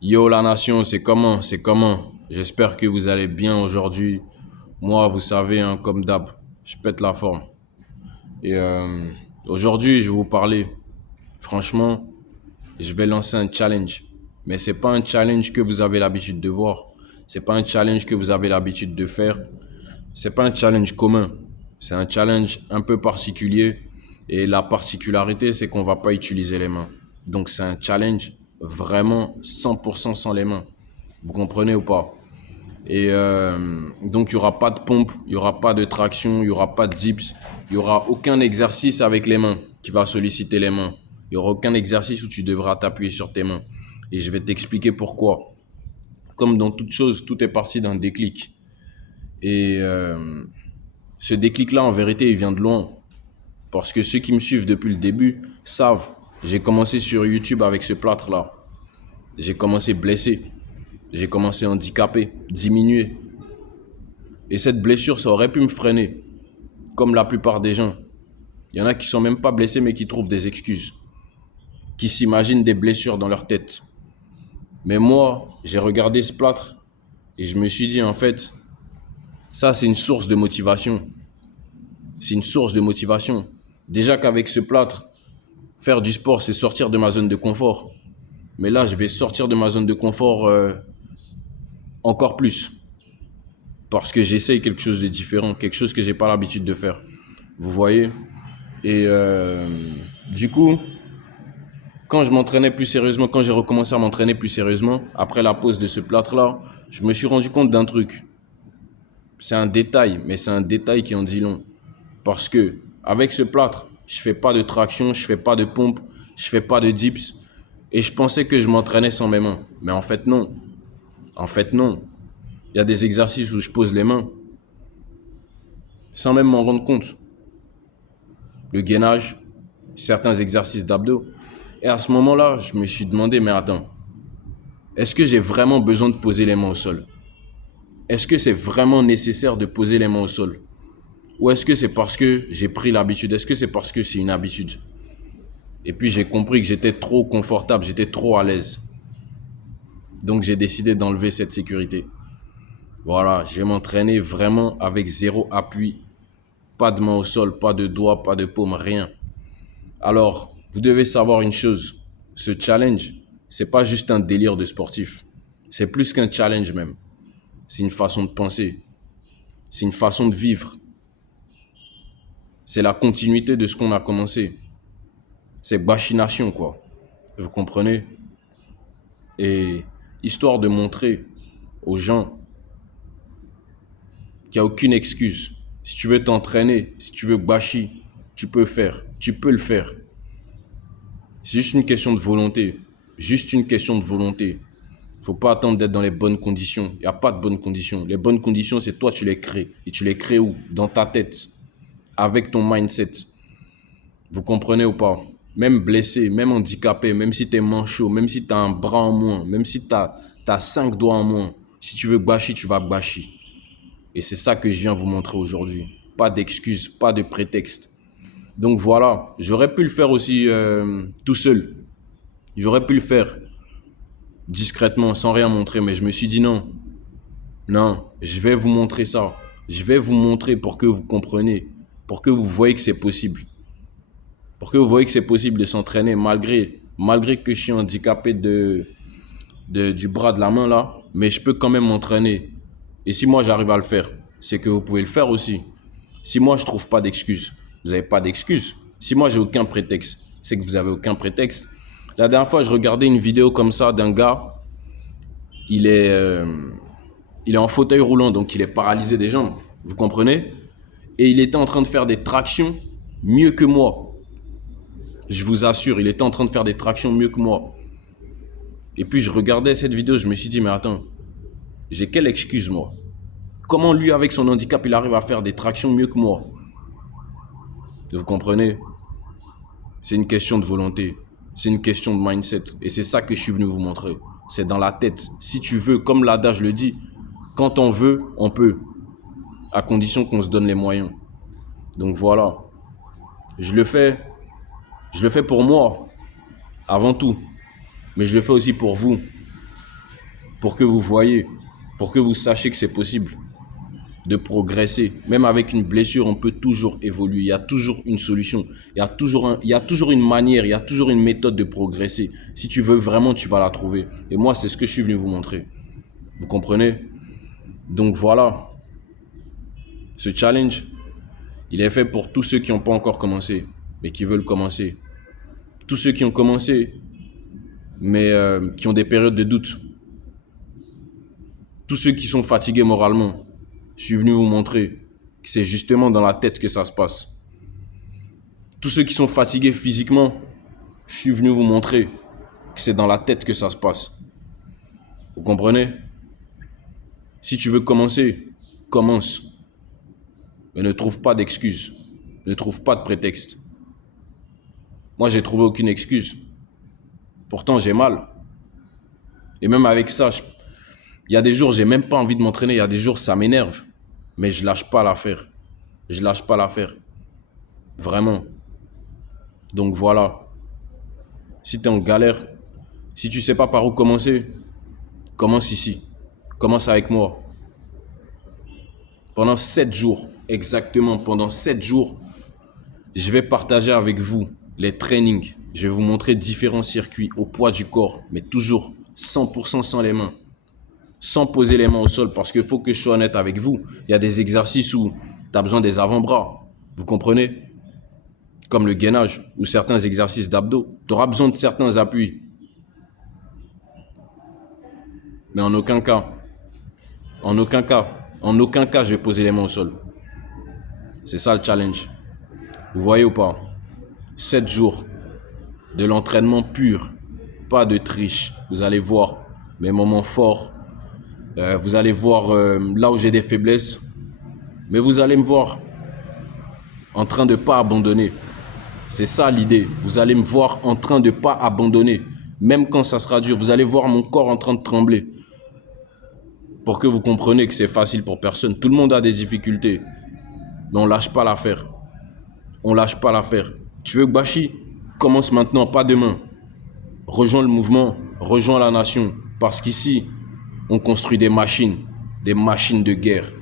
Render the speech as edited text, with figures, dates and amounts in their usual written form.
Yo la nation, c'est comment? C'est comment? J'espère que vous allez bien aujourd'hui. Moi, vous savez, hein, comme d'hab, je pète la forme. Et aujourd'hui, je vais vous parler. Franchement, je vais lancer un challenge. Mais c'est pas un challenge que vous avez l'habitude de voir. C'est pas un challenge que vous avez l'habitude de faire. C'est pas un challenge commun. C'est un challenge un peu particulier. Et la particularité, c'est qu'on va pas utiliser les mains. Donc c'est un challenge vraiment 100% sans les mains. Vous comprenez ou pas? Et donc il n'y aura pas de pompe, il n'y aura pas de traction, il n'y aura pas de dips, il n'y aura aucun exercice avec les mains qui va solliciter les mains. Il n'y aura aucun exercice où tu devras t'appuyer sur tes mains. Et je vais t'expliquer pourquoi. Comme dans toute chose, tout est parti d'un déclic. Et ce déclic-là, en vérité, il vient de loin. Parce que ceux qui me suivent depuis le début savent, j'ai commencé sur YouTube avec ce plâtre-là. J'ai commencé blessé. J'ai commencé handicapé, diminué. Et cette blessure, ça aurait pu me freiner, comme la plupart des gens. Il y en a qui sont même pas blessés, mais qui trouvent des excuses, qui s'imaginent des blessures dans leur tête. Mais moi, j'ai regardé ce plâtre et je me suis dit, en fait, ça, c'est une source de motivation. C'est une source de motivation. Déjà qu'avec ce plâtre, faire du sport, c'est sortir de ma zone de confort. Mais là, je vais sortir de ma zone de confort encore plus. Parce que j'essaye quelque chose de différent, quelque chose que j'ai pas l'habitude de faire. Vous voyez? Et du coup, quand je m'entraînais plus sérieusement, quand j'ai recommencé à m'entraîner plus sérieusement, après la pause de ce plâtre-là, je me suis rendu compte d'un truc. C'est un détail, mais c'est un détail qui en dit long. Parce que avec ce plâtre, je fais pas de traction, je fais pas de pompe, je fais pas de dips. Et je pensais que je m'entraînais sans mes mains. Mais en fait, non. En fait, non. Il y a des exercices où je pose les mains sans même m'en rendre compte. Le gainage, certains exercices d'abdos. Et à ce moment-là, je me suis demandé, mais attends, est-ce que j'ai vraiment besoin de poser les mains au sol? Est-ce que c'est vraiment nécessaire de poser les mains au sol? Ou est-ce que c'est parce que j'ai pris l'habitude? Est-ce que c'est parce que c'est une habitude? Et puis j'ai compris que j'étais trop confortable, j'étais trop à l'aise. Donc j'ai décidé d'enlever cette sécurité. Voilà, je vais m'entraîner vraiment avec zéro appui. Pas de main au sol, pas de doigts, pas de paume, rien. Alors, vous devez savoir une chose. Ce challenge, c'est pas juste un délire de sportif. C'est plus qu'un challenge même. C'est une façon de penser. C'est une façon de vivre. C'est la continuité de ce qu'on a commencé. C'est machination, quoi. Vous comprenez? Et histoire de montrer aux gens qu'il n'y a aucune excuse. Si tu veux t'entraîner, si tu veux bashi, tu peux faire. Tu peux le faire. C'est juste une question de volonté. Juste une question de volonté. Faut pas attendre d'être dans les bonnes conditions. Il n'y a pas de bonnes conditions. Les bonnes conditions, c'est toi, tu les crées. Et tu les crées où? Dans ta tête. Avec ton mindset. Vous comprenez ou pas? Même blessé, même handicapé, même si tu es manchot, même si tu as un bras en moins, même si tu as 5 doigts en moins, si tu veux gâcher, tu vas gâcher. Et c'est ça que je viens vous montrer aujourd'hui. Pas d'excuses, pas de prétexte. Donc voilà, j'aurais pu le faire aussi tout seul. J'aurais pu le faire discrètement, sans rien montrer, mais je me suis dit non. Non, je vais vous montrer ça. Je vais vous montrer pour que vous compreniez, pour que vous voyez que c'est possible. Pour que vous voyez que c'est possible de s'entraîner malgré que je suis handicapé du bras de la main là, mais je peux quand même m'entraîner. Et si moi j'arrive à le faire, c'est que vous pouvez le faire aussi. Si moi je trouve pas d'excuses, vous n'avez pas d'excuses. Si moi j'ai aucun prétexte, c'est que vous avez aucun prétexte. La dernière fois, je regardais une vidéo comme ça d'un gars, il est, euh, il est en fauteuil roulant, donc il est paralysé des jambes, vous comprenez? Et il était en train de faire des tractions mieux que moi. Je vous assure, il était en train de faire des tractions mieux que moi. Et puis je regardais cette vidéo, je me suis dit, mais attends, j'ai quelle excuse moi? Comment lui, avec son handicap, il arrive à faire des tractions mieux que moi? Vous comprenez? C'est une question de volonté. C'est une question de mindset. Et c'est ça que je suis venu vous montrer. C'est dans la tête. Si tu veux, comme l'adage le dit, quand on veut, on peut. À condition qu'on se donne les moyens. Donc voilà. Je le fais. Je le fais pour moi, avant tout. Mais je le fais aussi pour vous. pour que vous voyez, pour que vous sachiez que c'est possible de progresser. Même avec une blessure, on peut toujours évoluer. Il y a toujours une solution. Il y a toujours une manière, il y a toujours une méthode de progresser. Si tu veux vraiment, tu vas la trouver. Et moi, c'est ce que je suis venu vous montrer. Vous comprenez? Donc voilà, ce challenge, il est fait pour tous ceux qui n'ont pas encore commencé, mais qui veulent commencer. Tous ceux qui ont commencé, mais qui ont des périodes de doute. Tous ceux qui sont fatigués moralement. Je suis venu vous montrer que c'est justement dans la tête que ça se passe. Tous ceux qui sont fatigués physiquement, je suis venu vous montrer que c'est dans la tête que ça se passe. Vous comprenez? Si tu veux commencer, commence. Mais ne trouve pas d'excuses. Ne trouve pas de prétexte. Moi, j'ai trouvé aucune excuse. Pourtant, j'ai mal. Et même avec ça, il y a des jours, j'ai même pas envie de m'entraîner. Il y a des jours, ça m'énerve. Mais je lâche pas l'affaire. Je lâche pas l'affaire. Vraiment. Donc voilà. Si tu es en galère, si tu sais pas par où commencer, commence ici. Commence avec moi. Pendant 7 jours, exactement pendant 7 jours, je vais partager avec vous les trainings. Je vais vous montrer différents circuits au poids du corps, mais toujours 100% sans les mains. Sans poser les mains au sol, parce qu'il faut que je sois honnête avec vous. Il y a des exercices où tu as besoin des avant-bras. Vous comprenez? Comme le gainage ou certains exercices d'abdos. Tu auras besoin de certains appuis. Mais en aucun cas, en aucun cas, je vais poser les mains au sol. C'est ça le challenge. Vous voyez ou pas? 7 jours de l'entraînement pur. Pas de triche. Vous allez voir mes moments forts. Vous allez voir là où j'ai des faiblesses. Mais vous allez me voir en train de ne pas abandonner. C'est ça l'idée. Vous allez me voir en train de ne pas abandonner. Même quand ça sera dur, vous allez voir mon corps en train de trembler. Pour que vous compreniez que c'est facile pour personne. Tout le monde a des difficultés. Mais on ne lâche pas l'affaire. On ne lâche pas l'affaire. Tu veux que Bashi commence maintenant, pas demain. Rejoins le mouvement, rejoins la nation. Parce qu'ici, on construit des machines de guerre.